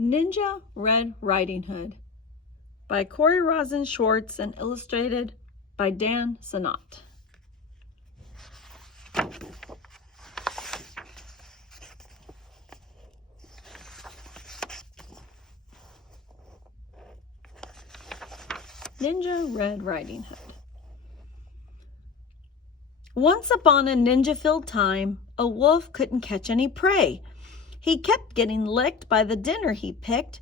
Ninja Red Riding Hood by Rosen, Schwartz, and illustrated by Dan Sanat. Ninja Red Riding Hood. Once upon a ninja-filled time, a wolf couldn't catch any prey. He kept getting licked by the dinner he picked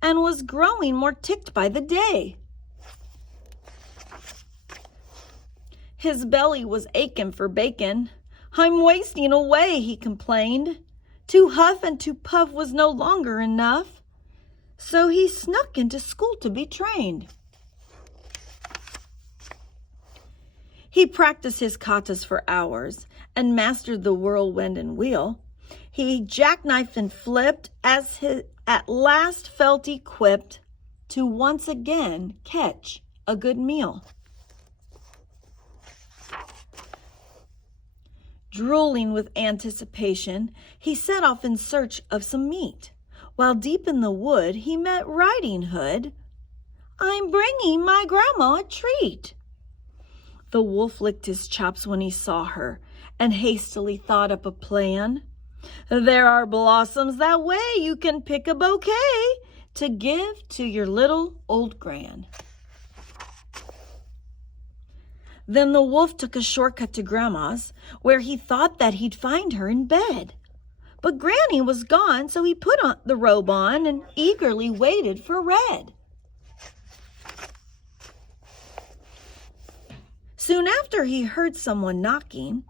and was growing more ticked by the day. His belly was aching for bacon. "I'm wasting away," he complained. To huff and to puff was no longer enough, so he snuck into school to be trained. He practiced his katas for hours and mastered the whirlwind and wheel. He jackknifed and flipped as he at last felt equipped to once again catch a good meal. Drooling with anticipation, he set off in search of some meat. While deep in the wood, he met Riding Hood. "I'm bringing my grandma a treat." The wolf licked his chops when he saw her and hastily thought up a plan. "There are blossoms that way you can pick a bouquet to give to your little old gran." Then the wolf took a shortcut to Grandma's, where he thought that he'd find her in bed. But Granny was gone, so he put the robe on and eagerly waited for Red. Soon after he heard someone knocking.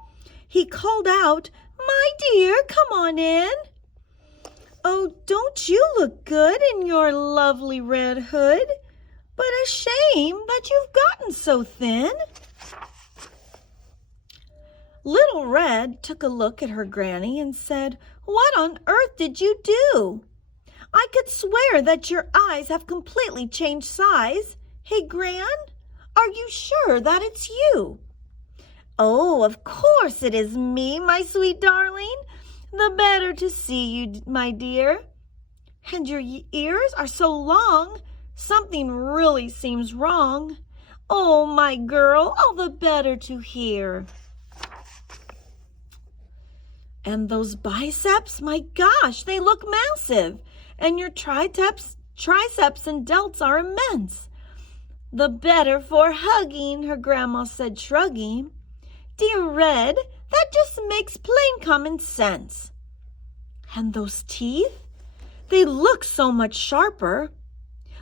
He called out, "My dear, come on in." "Oh, don't you look good in your lovely red hood? But a shame that you've gotten so thin." Little Red took a look at her granny and said, "What on earth did you do? I could swear that your eyes have completely changed size. Hey, Gran, are you sure that it's you?" "Oh, of course it is me, my sweet darling. The better to see you, my dear. And your ears are so long, something really seems wrong. Oh, my girl, all the better to hear. And those biceps, my gosh, they look massive. And your triceps and delts are immense. The better for hugging," her grandma said, shrugging. "Dear Red, that just makes plain common sense. And those teeth, they look so much sharper.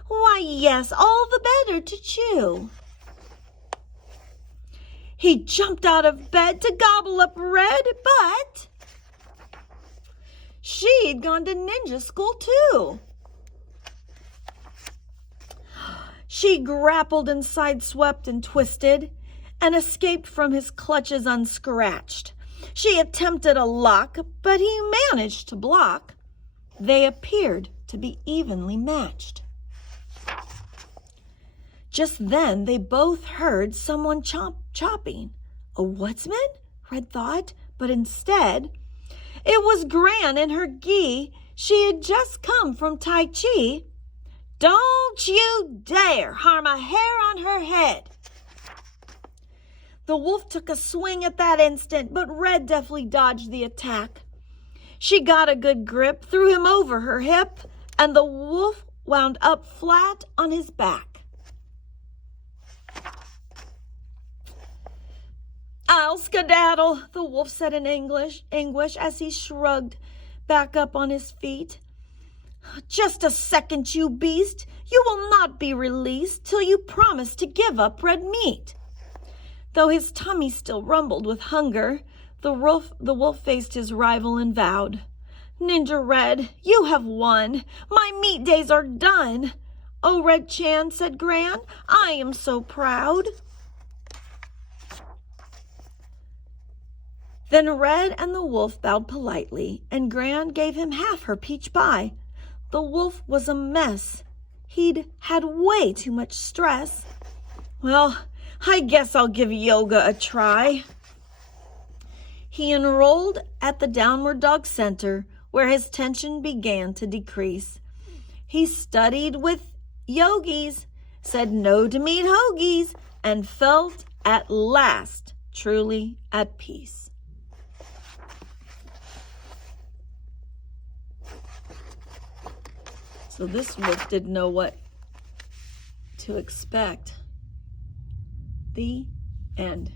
Why, yes, all the better to chew." He jumped out of bed to gobble up Red, but she'd gone to ninja school too. She grappled and sideswept and twisted and escaped from his clutches unscratched. She attempted a lock, but he managed to block. They appeared to be evenly matched. Just then they both heard someone chopping. A woodsman? Red thought, but instead it was Gran in her gi. She had just come from Tai Chi. "Don't you dare harm a hair on her head." The wolf took a swing at that instant, but Red deftly dodged the attack. She got a good grip, threw him over her hip, and the wolf wound up flat on his back. "I'll skedaddle," the wolf said in anguish as he shrugged back up on his feet. "Just a second, you beast. You will not be released till you promise to give up red meat." Though his tummy still rumbled with hunger, the wolf faced his rival and vowed, "Ninja Red, you have won. My meat days are done." "Oh, Red Chan," said Gran, "I am so proud." Then Red and the wolf bowed politely, and Gran gave him half her peach pie. The wolf was a mess. He'd had way too much stress. "Well, I guess I'll give yoga a try." He enrolled at the Downward Dog Center, where his tension began to decrease. He studied with yogis, said no to meat hoagies, and felt at last truly at peace. So this wolf didn't know what to expect. The end.